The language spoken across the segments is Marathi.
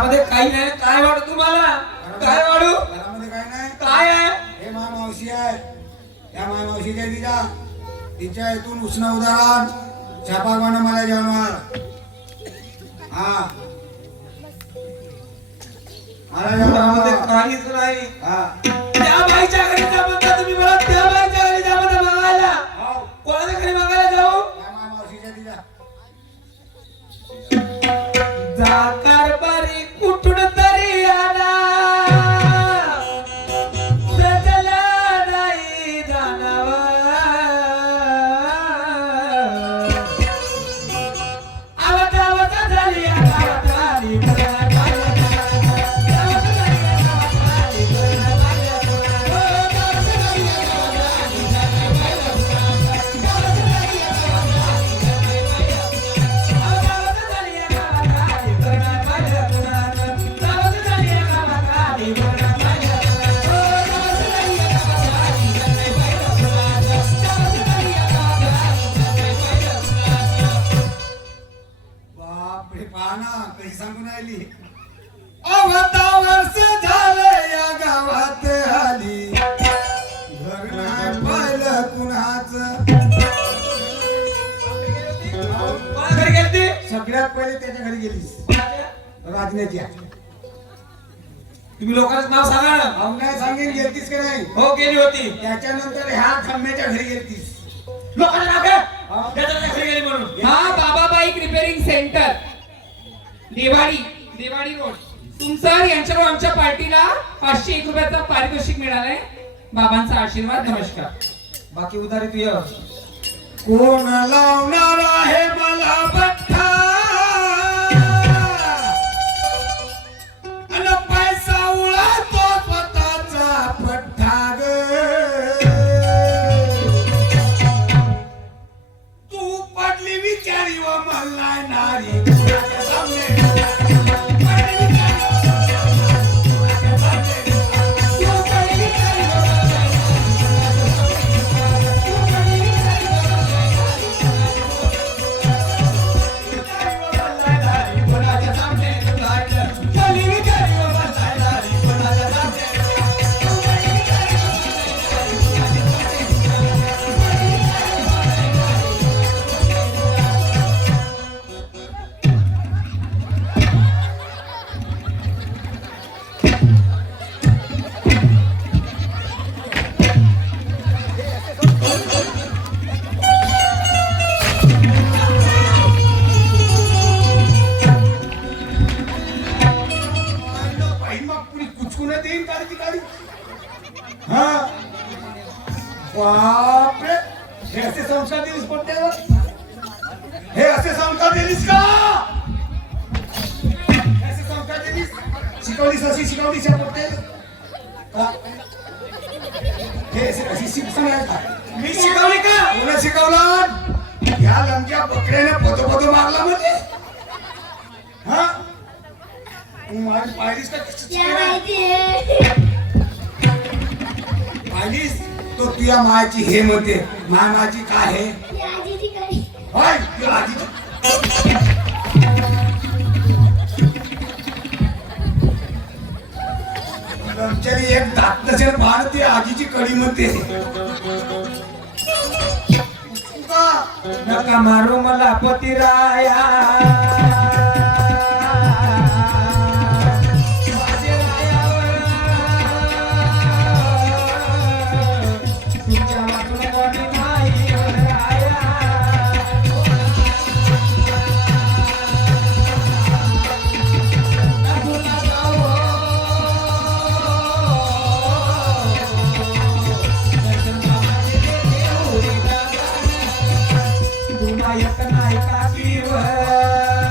घरामध्ये काही नाही, काय वाढू तुम्हाला? काय वाढू? घरामध्ये काय नाही. काय आहे? हे माय मावशी आहे. या माय मावशीच्या तिच्या तिच्या इथून उष्ण उदाहरण छापामानं मला जेवणार. हा मला घरामध्ये जेवणार. काहीच नाही. हा त्या बाईच्या घरी जा म्हणता तुम्ही, मला त्या बाईच्या घरी जा म्हणता मागायला. हो. कोणाच्या घरी मागायला जाऊ? या माय मावशीच्या तिच्या जाकार बारी कुठून तरी आला, सजला नाही जाणावा. आवाज आवाज झाली आवाज आली बापरे पाना कशी सांगून राहिली. अवता वर्ष झालं या गावात आली, घर नाही पाहिलं कुणाचं. कोणा घरी गेलती? सगळ्यात पहिले त्याच्या घरी गेलीस, राजण्याच्या. तुम्ही लोकांचं नाव सांगा ना. अहो नाही सांगेन गेलतीस का नाही. हो गेली होती. त्याच्यानंतर ह्या खम्म्याच्या घरी गेलतीस. लोकांचं नाव काय? त्याच्या घरी गेली म्हणून. हा बाबा बाईक रिपेअरिंग सेंटर, देवाडी रोड. तुमचं यांच्याकडून आमच्या पार्टीला 501 रुपयाचा पारितोषिक मिळालंय. बाबांचा आशीर्वाद. नमस्कार. बाकी उधारी तू ये. कोण लावणार आहे मला बठ्ठा, अन पैसा उडतो स्वतःचा पठ्ठा ग. तू पडली विचारी व मला नारी कुणाच्या सामने. पडली विचारी व कुणाच्या सामने. तू पडली विचारी व बापरे, हे असे संस्कार दिलीस पोट्यावर? हे असे संस्कार दिलीस का? हे असे संस्कार दिलीस? शिकवलीस अशी शिकवलीस या पोट्याला? का? हे अशी शिक्षण आहे का? मी शिकवली का? कोणी शिकवलं? या लंक्या बकऱ्याने पोतो मारला म्हणजे? हा? माझी पाहिलीस का कशी शिकवलं? पाहिलीस? तो तुझ्या मायाची हे म्हणते, माझी काय आहे? होय, तुझ्या आजीची. लंच्याने एक दात नसेल पाहणं, ती आजीची कडी म्हणते. नका मारू मला पतिराया. तुमच्या वाचून कोणी नाही राया. तुला जाऊ तुला येत नाही का पीवर.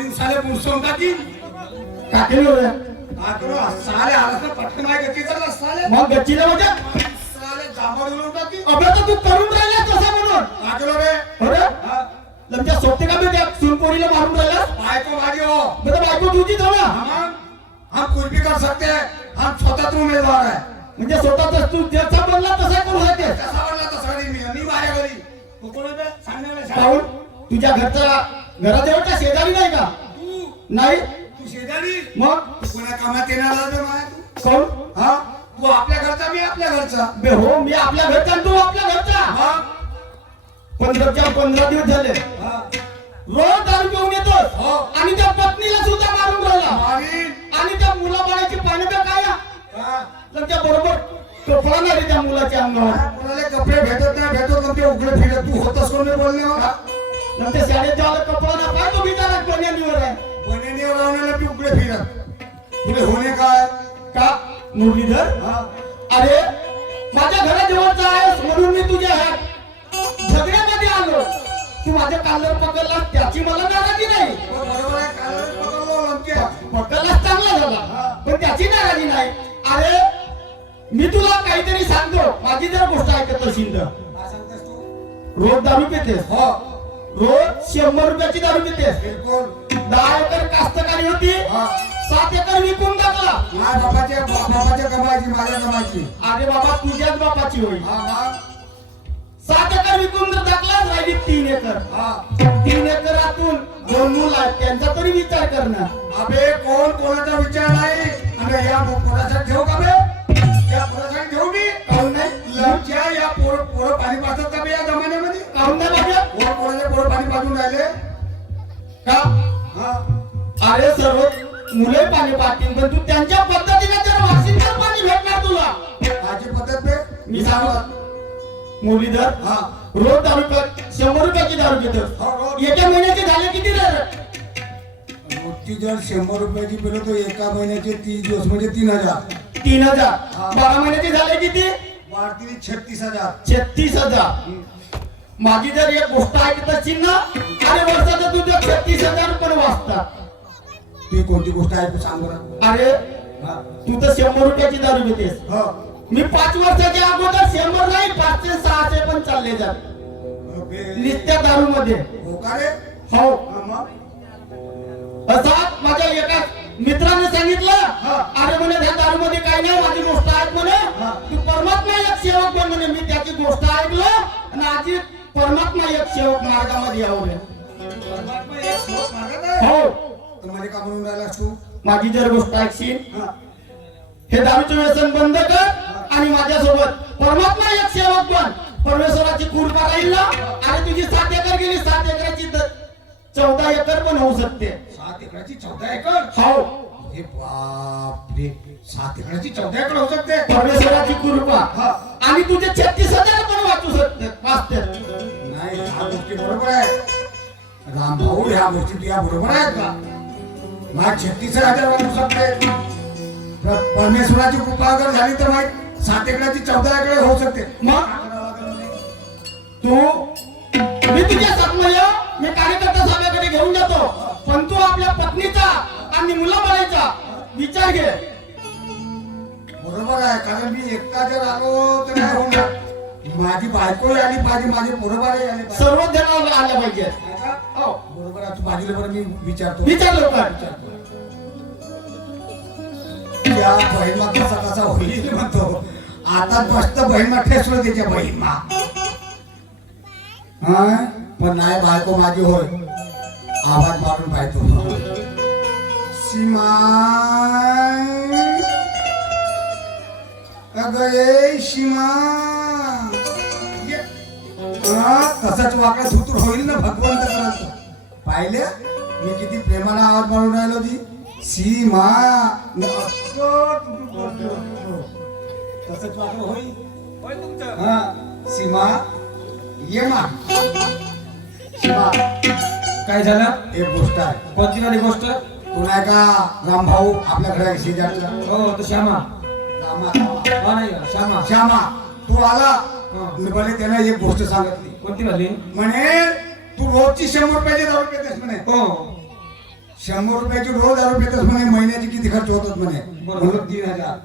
मारीन साले मुसवून टाकीन काकेल एवढं. काय करू साले आला तर पटकन माझ्या गती झाला साले मग गच्चीला म्हणजे साले जांभळ उडवून टाकीन अबे तर तू करून राहिला तसा म्हणून. काय केलं बे अरे हा, लमच्या सोबते का बे त्या सुनपोरीला मारून राहिला. बायको माझी हो बरं बायको तुझी जाऊ ना. हम कुछ भी कर सकते हैं हम स्वतंत्र उम्मीदवार है म्हणजे स्वतःच तू जसा बनला तसा करू शकते. कसा बनला तसा नाही मी माझ्या घरी तू कोण आहे बे? सांगण्याला पाहून सांग. तुझ्या घराजवळच्या शेजारी नाही का. तू नाही तू शेजारी मग तू कोणा कामात येणार आला बे माया तू कोण. हा तू आपल्या घरचा मी आपल्या घरचा बे हो मी आपल्या घरचा आणि तू आपल्या घरचा. हा 15 दिवस झाले हा रोज दारू पिऊन येतोस हो. आणि त्या पत्नीला सुद्धा मारून राहिला मारीन आणि त्या मुलाबाळाची पाणी तर काय हा. त्या बरोबर कपडा नाही त्या मुलाच्या अंगावर. कोणाला कपडे भेटत नाही भेटत मग ते उघडे फिरत तू होतस कोण बोलणे मला नंतर शाळेत जायला कपडा ना पाय तो बिचारा कन्यानीवर आहे बनेने रावण्याला मी उघडे फिरत तुले होणे काय का मुरलीधर. हा अरे माझ्या घराजवळचा आहेस म्हणून मी तुझ्या झगड्यामध्ये आलो. तू माझ्या कालर पकडला त्याची मला नाराजी नाही. बरोबर आहे कालच पकडलो लंके पकडलाच चांगला झाला पण त्याची नाराजी नाही. अरे मी तुला काहीतरी सांगतो माझी जर गोष्ट ऐकत असेल तर. काय सांगतेस तू रोज दारू पितेस. हो रोज 100 रुपयाची दारू पितेस. बिलकुल 10 एकर कास्तकारी होती हा 7 एकर विकून टाकला. माझ्या बापाच्या कमायची माझ्या कमायची अरे बाबा तुझ्याच बापाची होईल. हा मग 7 एकर विकून जर टाकलाच राहिली 3 एकर. हा 3 एकरातून 2 मुलं आहेत त्यांचा तरी विचार कर ना. अबे कोण कोणाचा विचार नाही आणि या कोणाचा ठेवू का बे या पोरासाठी ठेवू मी काहून नाही. लवच्या या पोरं पाणी पाजतात का बे या जमान्यामध्ये काहून नाही बाबा. कोणाचे पोरं पाणी पाजून राहिले का हा अरे सर्व मुले पाणी पाहतील पण तू त्यांच्या पद्धतीने जर वागशील तर पाणी भेटणार तुला. माझी पद्धत बे मी सांगत मुरलीधर हा रोज दारू 100 रुपयाची दारू हो, घेतो. रोज. एका महिन्याचे झाले किती रे. रोजची जर 100 रुपयाची पेलो तो एका महिन्याचे 30 दिवस म्हणजे 3000 3000. हा. 12 महिन्याचे झाले किती वाढतील 36000 36,000. माझी जर एक गोष्ट ऐकत असशील ना अरे वर्षाचं तुझं 36,000 रुपये वाचतात. ती कोणती गोष्ट आहे तू सांग बरं अरे हा तू तर 100 रुपयाची दारू घेतेस. हो मी 5 वर्षाच्या अगोदर 100 नाही 500-600 पण चालले जात अबे, नित्या दारू मध्ये. हो का रे हो हा, मग? असा माझ्या एका मित्राने सांगितलं हा. अरे म्हणे ह्या दारू मध्ये काही नाही माझी गोष्ट ऐक म्हणे. हा. तू परमात्मा एक सेवक बन म्हणे. मी त्याची गोष्ट ऐकलं आणि आजी परमात्मा एक सेवक मार्गामध्ये आवडले. परमात्मा एक श्लोक मागत आहे. हो तर मध्ये का म्हणून राहिलास तू माझी जर गोष्ट ऐकशील हा. हे दारूचे व्यसन बंद कर आणि माझ्यासोबत परमात्मा एक सेवक बन. परमेश्वराची कृपा राहील ना आणि तुझी 7 एकर गेली 7 एकराची 14 एकर पण होऊ शकते. 7 एकराची 14 एकर हो हे बाप रे 7 एकराची 14 एकर होऊ शकते परमेश्वराची कृपा हा. आणि तुझे 36,000 पण वाचू शकते वाचते. नाही ह्या गोष्टी बरोबर आहे राम भाऊ ह्या गोष्टी तुझ्या बरोबर आहेत का मला 36,000 वाचू शकते परमेश्वराची कृपा अगर झाली तर माहित 7 एकराची 14 एकर होऊ शकते मग तू मी तुझ्या साथमय मी कार्यकर्ता सभेकडे घेऊन जातो पण तू आपल्या पत्नीचा आणि मुलाबाळाचा विचार घे. बरोबर आहे कारण मी एकटा जर आलो तर नाही होणार माझी बायको आली पाहिजे माझे बरोबर आले पाहिजे सर्व जण आले पाहिजे. आहे का? हो बरोबर आहे तू बाजूला बरं मी विचारतो विचार लवकर. त्या बहिणमा कसा कसा होईल म्हणतो आता मस्त बहिणमा ठेसलो त्याच्या बहिणमा हा पण नाही बायको माझी होय आवाज मारून पाहतो सीमा अगं ए सीमा ये. हा, तसाच वाकडा धुतूर होईल ना भगवंत करायचं पाहिले मी किती प्रेमाने आवाज मारून राहिलो ती सीमा तसंच वाकडं होईल हा सीमा ये मा सीमा काय झालं एक गोष्ट आहे कोणती वाली गोष्ट पुन्हा का रामभाऊ आपल्या घरा शेजारचा हो तो श्यामा रामा हो नाही का? श्यामा श्यामा तू आला हा. भले त्याने एक गोष्ट सांगितली कोणती वाली म्हणे तू रोजची 100 रुपयाची दारू पितेस म्हणे हो 100 रुपयाची रोज दारू पितस म्हणे, महिन्याचे किती खर्च होतात म्हणे? बरोबर. म्हणलं 3000.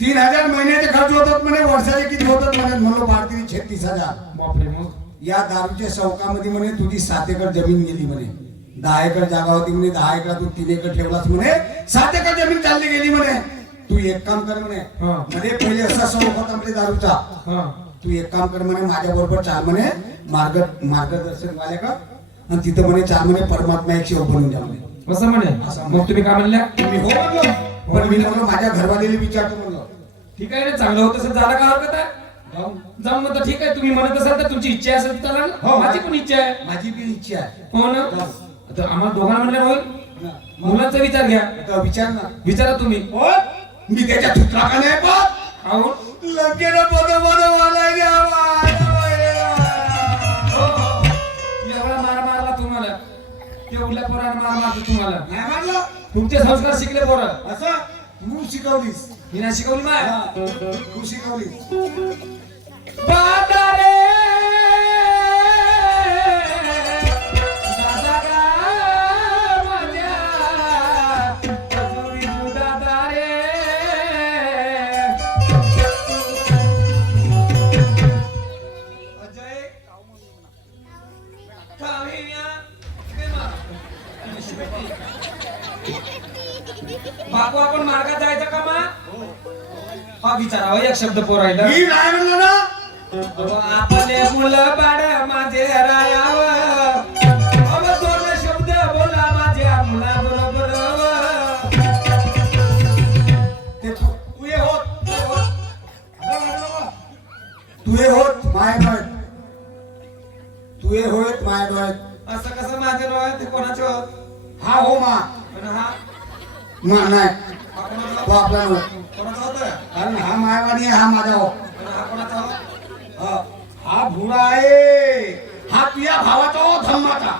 3000 महिन्याचे खर्च होतात म्हणे, वर्षाचे किती होतात म्हणे? म्हणलं भारतीय 36,000. बापरे मग या दारूच्या शौकामध्ये म्हणे तुझी 7 एकर जमीन गेली म्हणे. 10 एकर जागा होती म्हणे, 10 एकरातून 3 एकर ठेवलास म्हणे, 7 एकर जमीन चालली गेली म्हणे. तू एक काम कर म्हणे, हा. मध्ये पहिले असा शौक होता म्हणे दारूचा. हा तू एक काम कर म्हणे, माझ्या बरोबर 4 म्हणे मार्गदर्शन वाले का, आणि तिथं म्हणे 4 म्हणे परमात्मा एक शिव बनून द्या म्हणे. असं म्हणे. मग तुम्ही काय म्हणल्या? मी हो म्हणलो, पण मी म्हणलो माझ्या घरवालेला विचारतो म्हणलो. ठीक आहे रे, चांगलं होत असेल झालं का हरकत आहे? जाऊ. जाऊन मग तर ठीक आहे, तुम्ही म्हणत असाल तर तुमची इच्छा असेल तर चालेल. हो. माझी पण इच्छा आहे. माझी बी इच्छा आहे. हो ना? जाऊ. आता आम्हाला दोघांना म्हणलं होईल. ना. मुलांचा विचार घ्या. आता विचार ना. विचारा तुम्ही. हो? मी त्याच्या चित्रा का नाही पाहत? काहून? लगेच बरोबर मला एवढा मार मारला तुम्हाला, एवढ्या पोरानं मार मारतो तुम्हाला. नाही म्हणलं तुमचे संस्कार शिकले पोरं. असं तू शिकवलीस. मी नाही शिकवली माय. हा, तू शिकवलीस. बाजारे दादा गा माझ्या, अजुरी तू दादा रे. अजय काव्या बापू आपण मार्गात जायचं का मा? हा विचारावं एक शब्द पोरायला. मी नाही म्हणलो ना. आपले मुलं बाळ माझे रायावं, अव दोन शब्द बोला माझ्या मुला बरोबर. ते तू ये होत. तू ये होत माय डोळ्यात. तू ये होत माय डोळ्यात. असं कसं माझे डोळे ते कोणाचे होत? हा हो मा. पण हा मा नाही, हा कोणाचा तो आपला नव्हे. कोणाचा होता? कारण हा मायवाणी आहे, हा माझा हो. पण हा कोणाचा होता? हा, हा भुरा आहे. हा तुझ्या भावाचा हो, धम्माचा.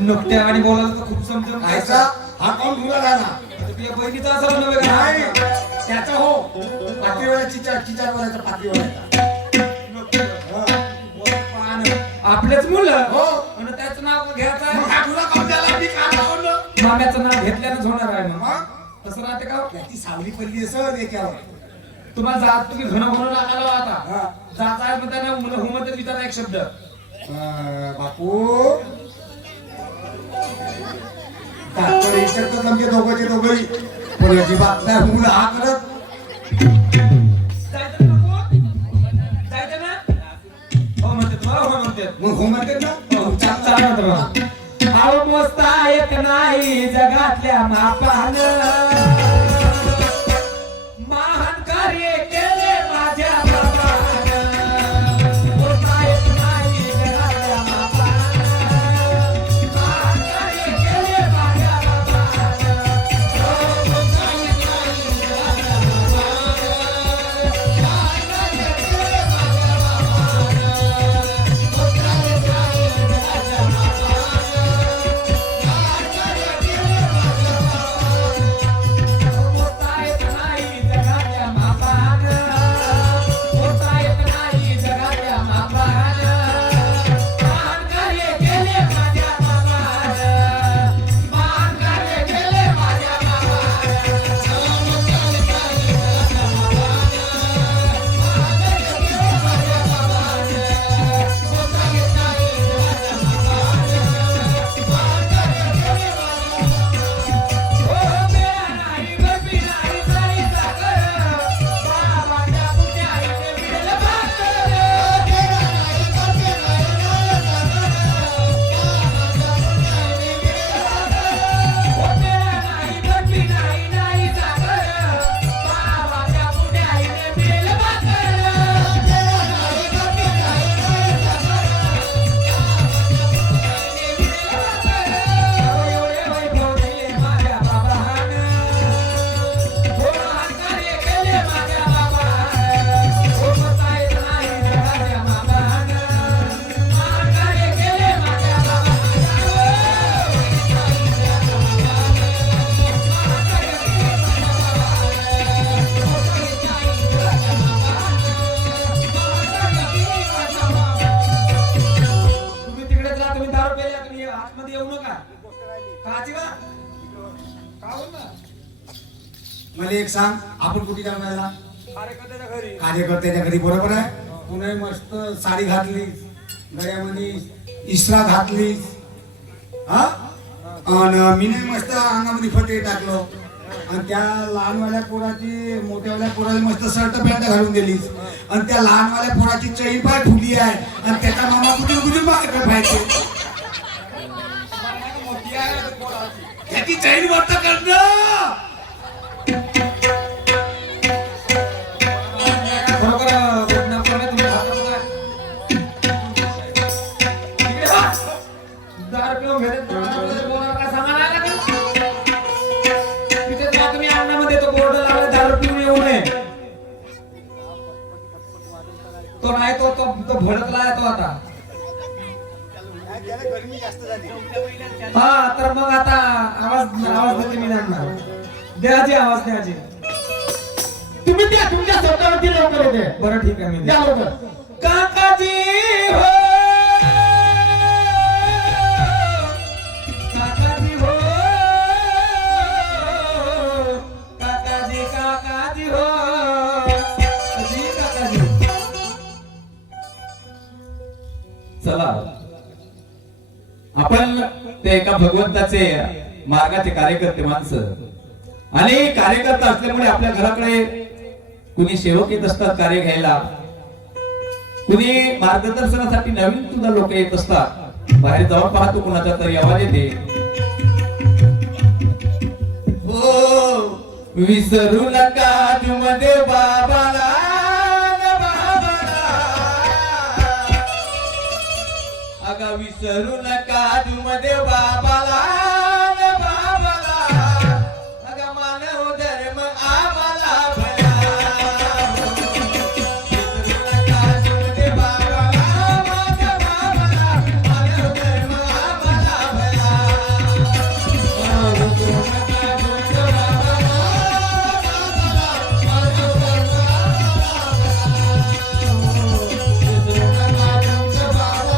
नुकत्या आणि बोलायला तर खूप समजून खायचा हा कोण भुरा झाला? तुझ्या बहिणीचा असं नव्हे नाही, का? त्याचा हो. पातीवाला चिचार बोलायचा पातीवाला. आपलेच मुलं हो. आणि त्याचं नाव घ्यायचं मग आहे. हा भुरा कोण झाला? मी का लावलं? माम्याचं नाव घेतल्यानंच होणार आहे मग. मग तसं राहते का? त्याची सावली पडली असं त्याच्यावर. तुम्हाला जात तुम्ही घन म्हणून आलो आता. हा. जात आहे म्हणता ना मुलं हुमतच विचारा एक शब्द. बापू डॉक्टर विचारतात आमचे दोघंही, पण अजिबात नाही मुलं हा करत. जायचं ना बापू? जायचं ना? हो म्हणते तुम्हाला, हो म्हणते. मग हो म्हणते ना. हो, चालतं म्हणते बघा. अहो मोजता येत नाही जगातल्या मापानं, महान कार्य केले माझ्या बाबानं. मोजता येत नाही जगातल्या मापानं, महान कार्य केले माझ्या बाबानं. मोजता येत नाही जगातल्या मापानं, महान कार्य केले माझ्या बाबानं. मोजता येत नाही जगातल्या मापानं, महान कार्य केले माझ्या बाबानं. मला एक सांग, आपण कुठे जाऊन राहिला? कार्यकर्त्याच्या घरी. कार्यकर्त्याच्या घरी, बरोबर आहे. पुन्हा मस्त साडी घातली, गळ्यामध्ये इस्त्रा घातली, हा, आणि मी मस्त अंगामध्ये फटे टाकलो, आणि त्या लहानवाल्या पोराची मोठ्यावाल्या पोराला मस्त शर्ट पॅन्ट घालून दिलीस, आणि त्या लहानवाल्या पोराची चैन पाय फुली आहे, आणि त्याचा मामा कुठून मागे पाहिजे, त्याची चैन वार्ता करणं. बरोबर बोलणं कोणी तुम्ही घातलं नाही. इकडे वा. 10 किलो घेरे बोलणार काय सांगा नाही लागेल. तिथे जा तुम्ही अन्नामध्ये तो बोर्ड लावला दारू पिऊन येऊ नये. तो नाही तो भडकला आहे तो आता. हा तर मग आता आवाज देते मी त्यांना. द्याजी आवाज द्याजी. तुम्ही द्या तुमच्या शब्दावरती लवकर येते. बरं ठीक आहे मी द्या लवकर. काकाजी हो काकाजी हो काकाजी काकाजी हो काकाजी काकाजी. चला आपण ते एका भगवंताचे मार्गाचे कार्यकर्ते माणसं, आणि कार्यकर्ता असल्यामुळे आपल्या घराकडे कुणी सेवक येत असतात कार्य घ्यायला, कुणी मार्गदर्शनासाठी नवीन सुद्धा लोक येत असतात. बाहेर जाऊन पाहतो कुणाचा तरी आवाज येते, हो विसरू नका मध्ये बाबाला अगं विसरू नका मध्ये बाबाला बाबाला अगं मानव धर्म आम्हाला भला. विसरू नका मध्ये बाबाला माझ्या बाबाला मानव धर्म आम्हाला भला. विसरू नका मध्ये बाबाला बाबाला मानव धर्म आम्हाला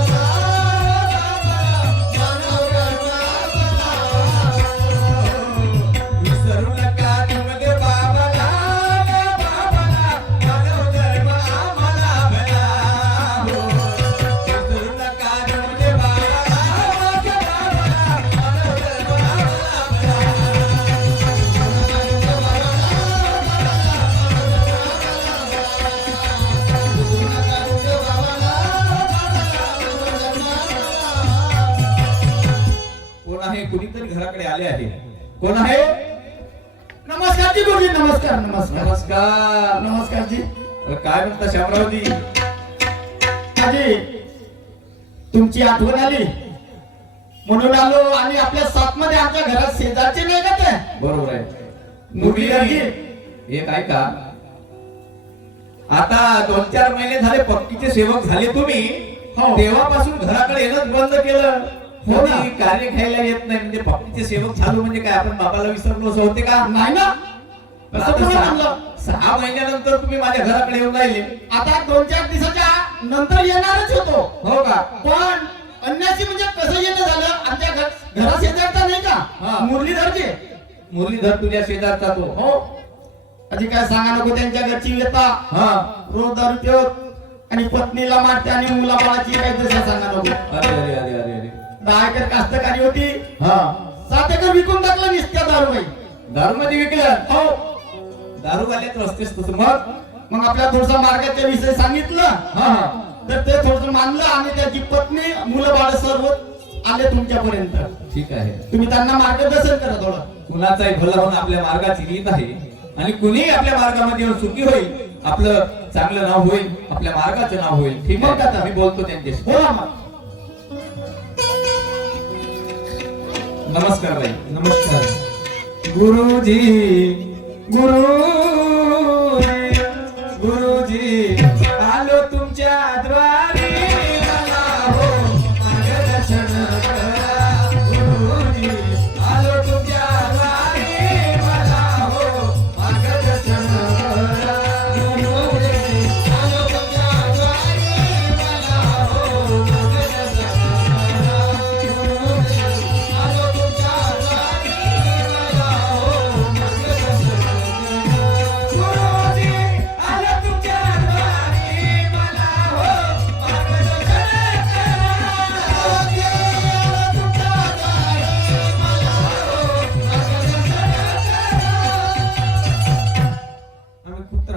भला. विसरू नका मध्ये बाबाला विसरू नका मध्ये बाबाला बाबाला मानव धर्म आम्हाला भला. विसरू नका मध्ये बाबाला माझ्या बाबाला मानव धर्म आम्हाला कोण आहे? कुणीतरी घराकडे आले आहे. कोण आहे? नमस्कार जी गुरुजी. नमस्कार नमस्कार नमस्कार. नमस्कार जी. काय म्हणता शामरावजी? आजी तुमची आठवण आली म्हणून आलो, आणि आपल्या साथमध्ये आमच्या घरात शेजारचे नाही का ते? बरोबर आहे. मुरलीधरजी. एक ऐका, आता 2-4 महिने झाले पक्कीचे सेवक झाले तुम्ही, हो. तेव्हापासून घराकडे येणंच बंद केलं. हो ना. कोणी कार्य घ्यायला येत नाही, म्हणजे पक्कीचे सेवक झालो म्हणजे काय आपण बाबाला विसरलो असं होते का? नाही ना. असं आता कोणी सहा- म्हणलं? 6 महिन्यानंतर तुम्ही माझ्या घराकडे येऊन राहिले. आता 2-4 दिवसाच्या नंतर येणारच होतो. हो का? पण अन्याची म्हणजे कसं येणं झालं, आमच्या घरा शेजारचा नाही हा. का मुरलीधरजी. मुरलीधर तुझ्या शेजारचा तो. हो. आधी काय सांगा नको, त्यांच्या घरची येता हा. रोज दारू पिऊन आणि पत्नीला मारते आणि मुला बाळाची काय तसं सांगा नको. अरे अरे अरे अरे अरे. 10 एकर कास्तकारी होती, हा. 7 एकर विकून टाकलं निसत्या दारूबाई. दारू मध्ये विकलं? हो. दारू घालत रस्तेच तसं. मग आपल्या थोडसा मार्गाच्या विषय सांगितलं, हा. तर ते थोडस मानलं, आणि त्याची पत्नी मुलं बाळ सर्व आले तुमच्यापर्यंत. ठीक आहे. तुम्ही त्यांना मार्गदर्शन करा थोडं. कुणाचाही भला होऊन आपल्या मार्गाची रीत आहे, आणि कुणी आपल्या मार्गामध्ये येऊन सुखी होईल, आपलं चांगलं नाव होईल, आपल्या मार्गाचं नाव होईल. ठीक मग आहे, आता? मी बोलतो त्यांच्याशी. बोला मग. नमस्कार बाई. नमस्कार गुरुजी. गुरुजी आलो तुमच्या द्वारी, मला हो मार्गदर्शन करा. गुरुजी आलो तुमच्या द्वारी, मला हो मार्गदर्शन करा. गुरुजी आलो तुमच्या द्वारी, मला हो मार्गदर्शन करा. गुरुजी आलो तुमच्या द्वारी, मला हो मार्गदर्शन करा.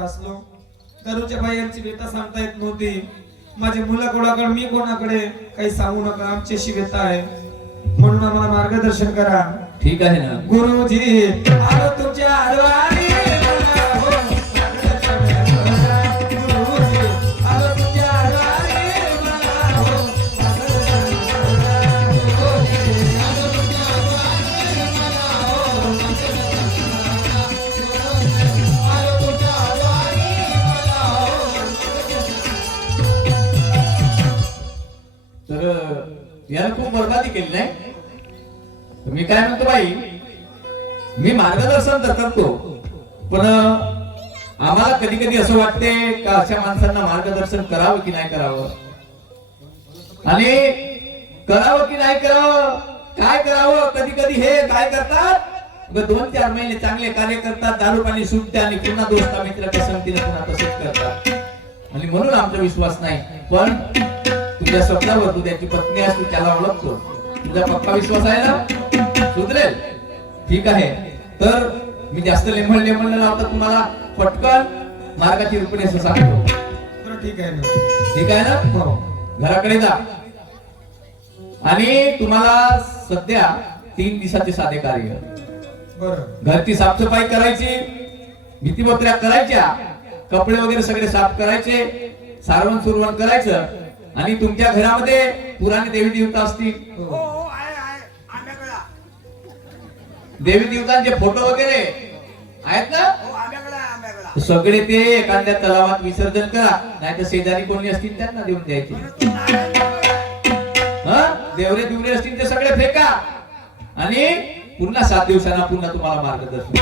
असलो दारूच्या बायांची व्यथा सांगता येत नव्हती. माझे मुलं कोणाकडे मी कोणाकडे काही सांगू नका, आमच्याशी व्यथा आहे, म्हणून आम्हाला मार्गदर्शन करा. ठीक आहे ना. गुरुजी आलो तुमच्या आडवारी मला हो, गुरुजी आलो तुमच्या आडवारी मला हो, तर याला खूप बरबादी केली नाही. मी काय म्हणतो बाई, मी मार्गदर्शन तर करतो, पण आम्हाला कधी कधी असं वाटते का अशा माणसांना मार्गदर्शन करावं की नाही करावं, आणि करावं की नाही करावं, काय करावं. कधी कधी हे काय करतात, 2-4 महिने चांगले कार्य करतात, दारू पाणी सुटते आणि पुन्हा दोस्ता मित्राच्या संगतीने पुन्हा तसेच करतात. आणि म्हणून आमचा विश्वास नाही. पण तुझ्या स्वप्नावर तू त्याची पत्नी आहेस, तू त्याला ओळखतो, तुझा पक्का विश्वास आहे ना, सुधरेल. ठीक आहे, तर मी जास्त लेमळ लावता तुम्हाला पटकन मार्गाची रुपये असं सांगतो. बरं ठीक आहे ना. ठीक आहे ना. हो. घराकडे जा आणि तुम्हाला सध्या 3 दिवसाचे साधे कार्य. बरं घरची साफसफाई करायची, भीतीपत्र्या करायच्या, कपडे वगैरे सगळे साफ करायचे, सारवण सुरवण करायचं, आणि तुमच्या घरामध्ये पुराणे देवी देवता असतील, देवी देवतांचे फोटो वगैरे आहेत ना, सगळे ते एखाद्या तलावात विसर्जन करा, नाही तर शेजारी कोणी असतील त्यांना देऊन द्यायचे. देवरे बिवरे असतील ते सगळे फेका, आणि पुन्हा 7 दिवसांना पुन्हा तुम्हाला मार्गदर्शन.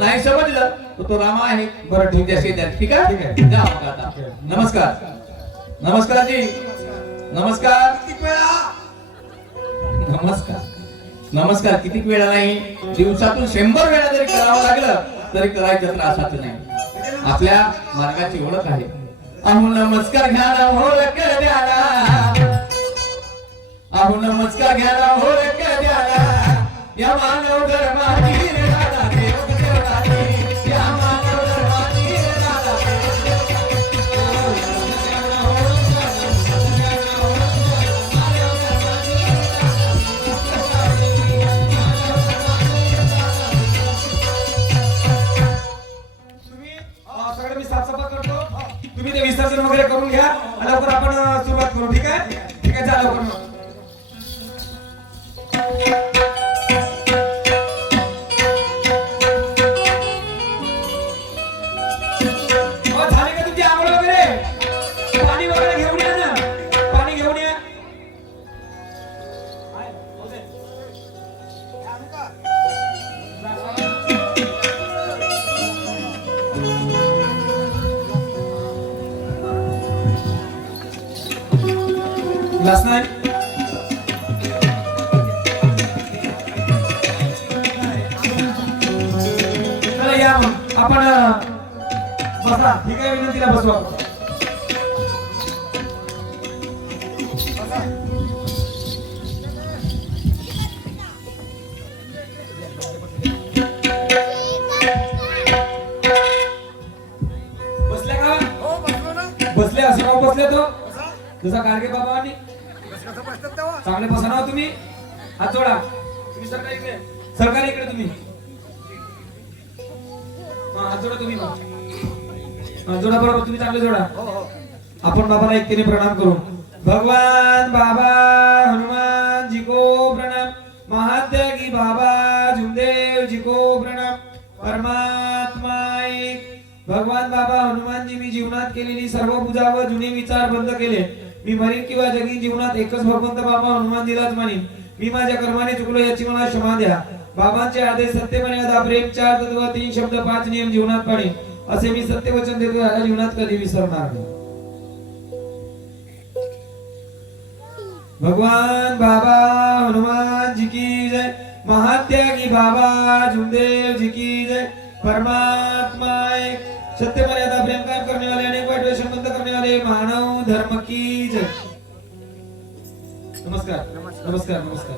नाही समजलं तर तो रामा आहे. बरं ठीक आहे. शेजारी. ठीक आहे. ठीक आहे. जा मग आता. नमस्कार. नमस्कार जी. नमस्कार. नमस्कार. नमस्कार. किती वेळा नाही, दिवसातून 100 वेळा जरी करावं लागलं तरी करायचं त्रासाचं नाही. आपल्या मार्गाची ओळख आहे. अहो नमस्कार घ्या ना ओळख द्याला, अहो नमस्कार घ्या ना ओळख द्याला, या मानव धर्माची रे दादा देव देवताची, या मानव धर्माची रे दादा सगळं मी साफसफाई करतो, तुम्ही ते विसर्जन वगैरे करून घ्या आणि लवकर आपण सुरुवात करू. ठीक आहे. ठीक आहे, जा लवकर मग. झाली का तुमची आंघोळ वगैरे? पाणी वगैरे घेऊन या ना, पाणी घेऊन या. ग्लास नाही. चला या मग आपण बसा. ठीक आहे, विनंतीला बसवा. बसले का? बसले असं का बसले तो जसा गाडगे बाबांनी चांगले बसा ना तुम्ही. हात जोडा. तुम्ही सरकार इकडे, सरकार इकडे तुम्ही. हात जोडा तुम्ही. हात जोडा बरोबर, तुम्ही चांगले जोडा. आपण बाबाला एकतेने प्रणाम करू. भगवान बाबा हनुमान जी को प्रणाम, महात्यागी बाबा झुमदेव जी को प्रणाम. परमात्मा एक. भगवान बाबा हनुमान जी, मी जीवनात केलेली सर्व पूजा व जुने विचार बंद केले. मी मरीन किंवा जगीन, जीवनात एकच भगवंत बाबा हनुमानजीलाच मानीन. मी माझ्या कर्माने चुकलो याची मला क्षमा द्या. बाबांचे आदेश सत्य, मर्यादा, प्रेम, 4 तत्व, 3 शब्द, 5 नियम जीवनात पाळीन असे मी सत्य वचन देतो. याला जीवनात कधी विसरणार नाही. भगवान बाबा हनुमान जी की जय. महात्यागी बाबा झुमदेव जी की जय. परमात्मा एक. सत्य, मर्यादा, प्रेम कायम करने वाले, अनेक वाईट व्यसन बंद करने वाले मानव धर्म की जय. नमस्कार. नमस्कार. नमस्कार.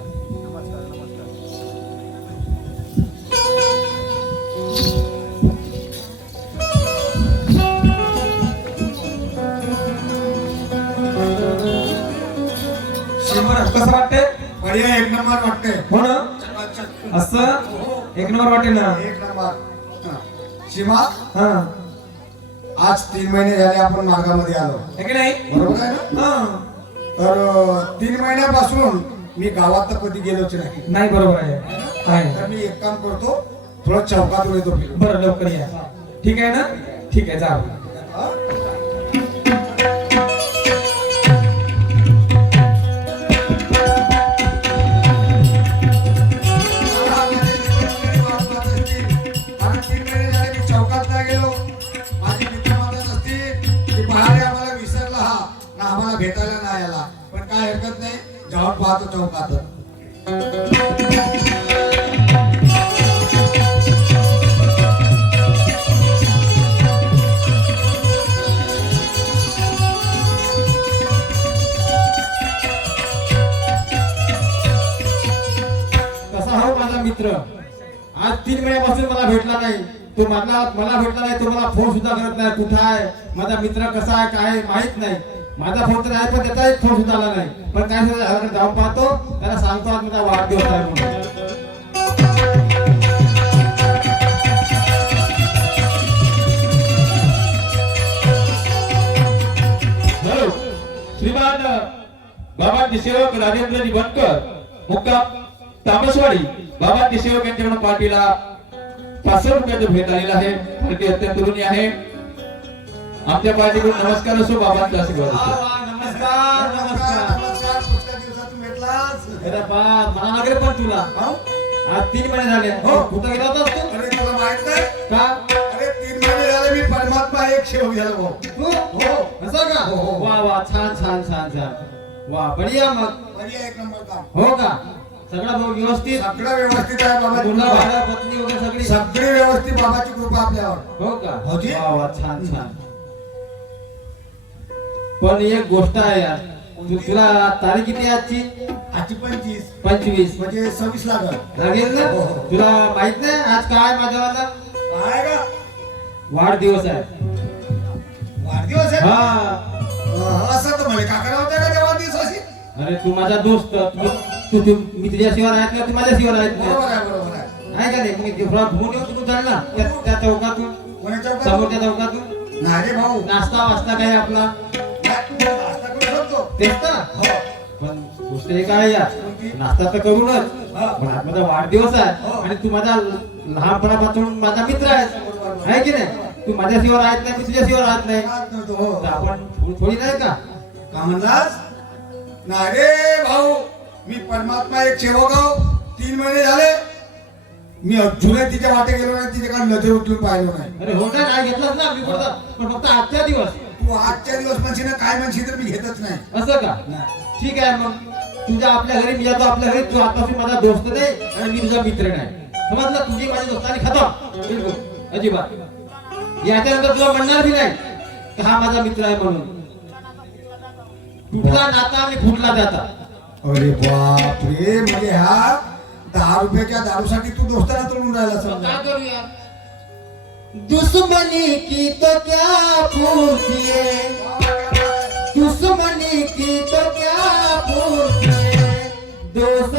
नंबर वाटते हो ना असं एक नंबर वाटेल ना एक नंबर सीमा हा आज 3 महिने झाले आपण मार्गामध्ये आलो है की नाही बरोबर आहे ना हा तर 3 महिन्यापासून मी गावात तर कधी गेलोच नाही नाही बरोबर आहे आहे तर मी एक काम करतो थोडं चौकातून येतो फिरून. बरं लवकर या ठीक आहे ना ठीक आहे जा आणि 3 महिने झाले मी चौकात नाही गेलो माझी मित्र म्हणत असतील की पहाडे आम्हाला विसरला हा ना आम्हाला भेटायला नाही आला पण काय हरकत नाही जाऊन पाहतो चौकात कसा हो माझा मित्र आज 3 महिन्यापासून मला भेटला नाही तो मला भेटला नाही तो मला फोन सुद्धा करत नाही कुठं आहे माझा मित्र कसा आहे काय आहे, माहित नाही माझा फोन तर आहे पण त्याचा एक फोन सुद्धा आला नाही पण काय झालं, घराकडे जाऊन पाहतो त्याला सांगतो आज माझा वाढदिवस आहे म्हणून हॅलो श्रीमान बाबांचे सेवक राजेंद्रजी बनकर मुक्काम तामसवाडी बाबांचे सेवक यांच्याकडून पार्टीला 500 रुपयाचं भेट आलेला आहे पार्टी अत्यंत ऋणी आहे आमच्या पार्टीकडून नमस्कार असो बाबांचा आशीर्वाद असो नमस्कार नमस्कार नमस्कार पुष्कळ दिवसातून भेटलास अरे बाप मला लागेल पण तुला हो? आज 3 महिने झाले हो. कुठं गेला होतास तू अरे तुला माहित नाही का अरे 3 महिने झाले मी परमात्मा एक सेवक झालो भाऊ तू हो असं का हो, हो. वा वा छान छान छान छान वा बढिया मग बढिया एक नंबर काम हो का सगळं भाऊ व्यवस्थित सगळं व्यवस्थित आहे बाबा मुलं बाळं पत्नी वगैरे सगळी सगळी व्यवस्थित बाबाची कृपा आपल्यावर हो का भाऊजी? वा वा छान छान पण एक गोष्ट आहे यार तुला तारीख किती आहे आजची आजची 25 25 म्हणजे 26 लागल लागेल ना हो, हो. तुला माहित नाही आज काय माझ्यावाला आहे का वाढदिवस आहे वाढदिवस आहे हा असं तर मला काका होता का त्या वाढदिवसाशी अरे तू माझा दोस्त तू मी तुझ्याशिवाय राहत नाही तू माझ्याशिवाय राहत बरोबर नाही आहे बरोबर आहे नाही का नाही मी जेव्हा घेऊन येऊ तू चालला त्या चौकातून कोणाच्या समोरच्या चौकातून नाही रे भाऊ नाश्ता वास्ता काय आपला नाश्ता करू शकतो तेच तर हो पण गोष्ट एक आहे यार नाश्ता तर करूनच पण आज माझा वाढदिवस आहे आणि तू माझा लहानपणापासून माझा मित्र आहे की नाही तू माझ्याशिवाय राहत नाही मी तुझ्याशिवाय राहत नाही राहत नव्हतो, हो तर आपण थोडी नाही का का म्हणलास नाही रे भाऊ मी परमात्मा एक सेवक आहो 3 महिने झाले मी अजूनही तिच्या वाटे गेलो नाही तिच्याकडे नजर उचलून पाहिलो नाही अरे हो काय नाही घेतलास ना मी बोलतो पण फक्त आजच्या दिवस तू आजच्या दिवस म्हणशील ना काय म्हणशील तर मी घेतच नाही असं का ठीक आहे मग तुझ्या आपल्या घरी मी जातो आपल्या घरी तू आताशी माझा दोस्त नाही आणि मी तुझा मित्र नाही समजलं तुझी माझी दोस्तानी खतम बिलकुल अजिबात याच्यानंतर तुला म्हणणार बी नाही की हा माझा मित्र आहे म्हणून तुटला नाता आणि फुटला जाता अरे बाप रे म्हणजे हा 10 रुपयाच्या दारूसाठी तू दोस्ताला तोडून राहिला समजा काय करूया दुश्मनी की तो क्या पूछिए दुश्मनी की तो क्या पूछिए दोस्त